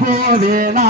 போவேனா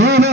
ஏனோ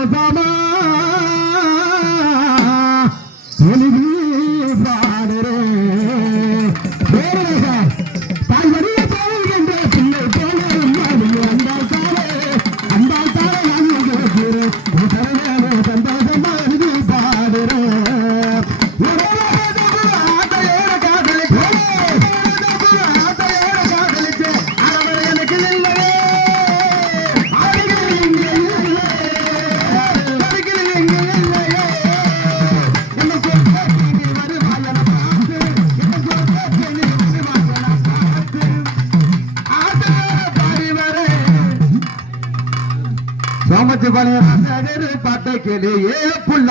Thank you. சோமத்து பழைய பாட்டை கேளு ஏ புள்ள.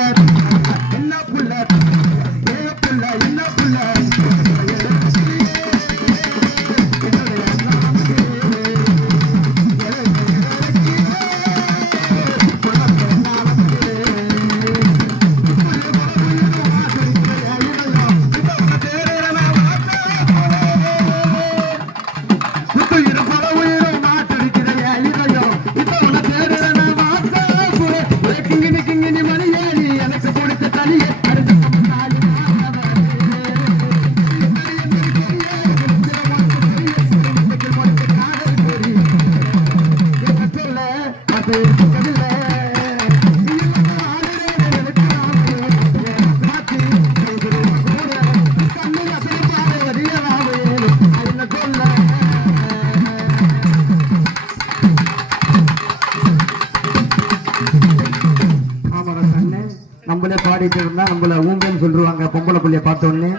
நம்மளே பாடிட்டு இருந்தா நம்மள ஊங்கன்னு சொல்லுவாங்க. பொம்பளை பிள்ளைய பார்த்த உடனே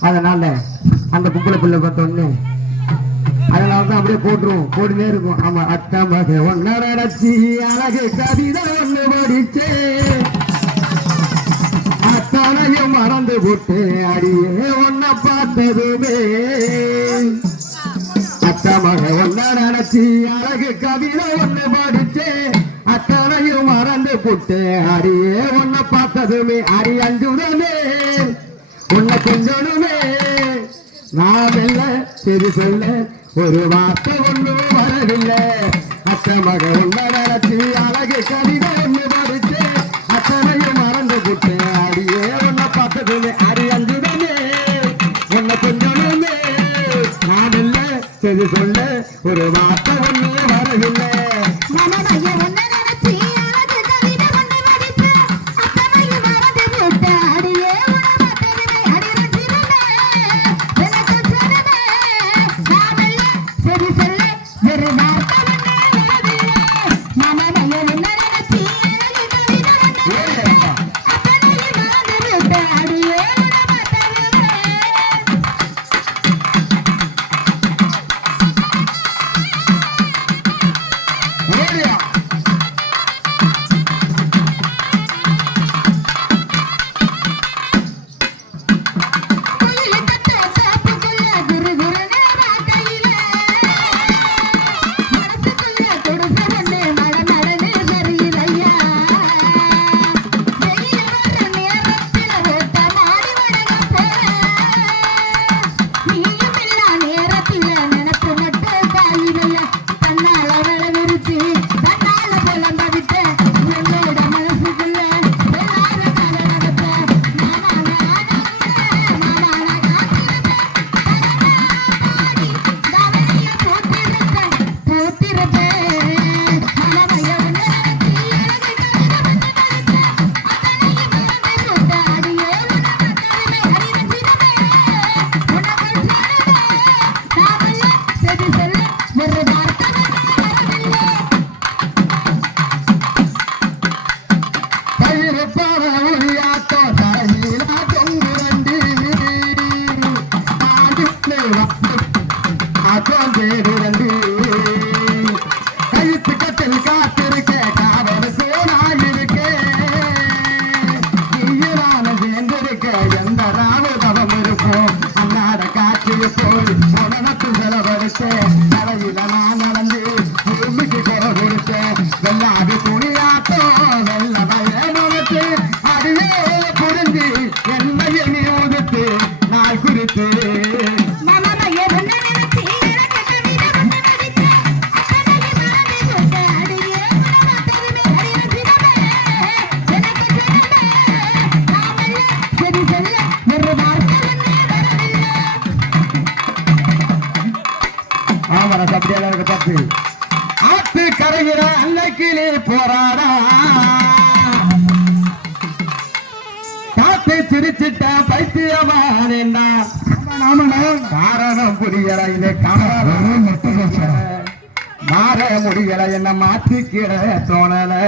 அதனால அந்த பொம்பளை பிள்ளை பார்த்த உடனே அதனால தான் அப்படியே போட்டுருவோம். போட்டுனே இருக்கும். ஆமா அத்தா மக ஒன்னரச்சி அழகு கவிதை ஒண்ணு படிச்சே அத்தனையும் மறந்து போட்டு அடியே ஒன்ன பார்த்ததுமே. அத்த மக ஒன்ன நினைச்சி அழகு கவிதை ஒண்ணு படிச்சே மறந்து போட்டு அடியே உன்னை பார்த்ததுமே அடி அஞ்சுடனே உன்னை கொஞ்சமே நான் மெல்ல சரி சொல்ல. ஒரு வார்த்தை ஒண்ணும் வரவில்லை. அத்த மக உன்னை நினைச்சு அழகு கவிதை ஒண்ணு படிச்சு அத்தனையும் மறந்து போட்டு அடியே உன்னை பார்த்ததுமே அடி அஞ்சுடனே உன்னை கொஞ்சமே நான் மெல்ல சரி சொல்ல. கிளே போராடா பார்த்து சிரிச்சிட்ட பைத்தியமா நின்றா காரணம் புரியல இது காரணம் மாற முடியல என்ன மாற்றிக்கிற தோணலை.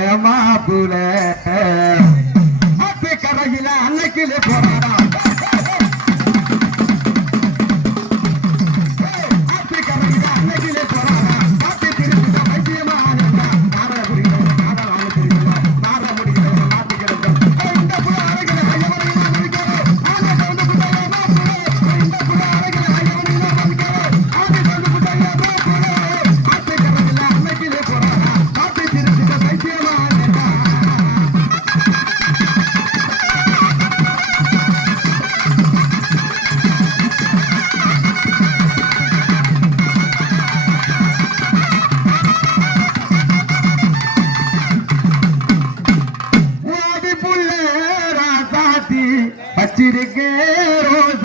ஏமாப்புல আজকে রোজ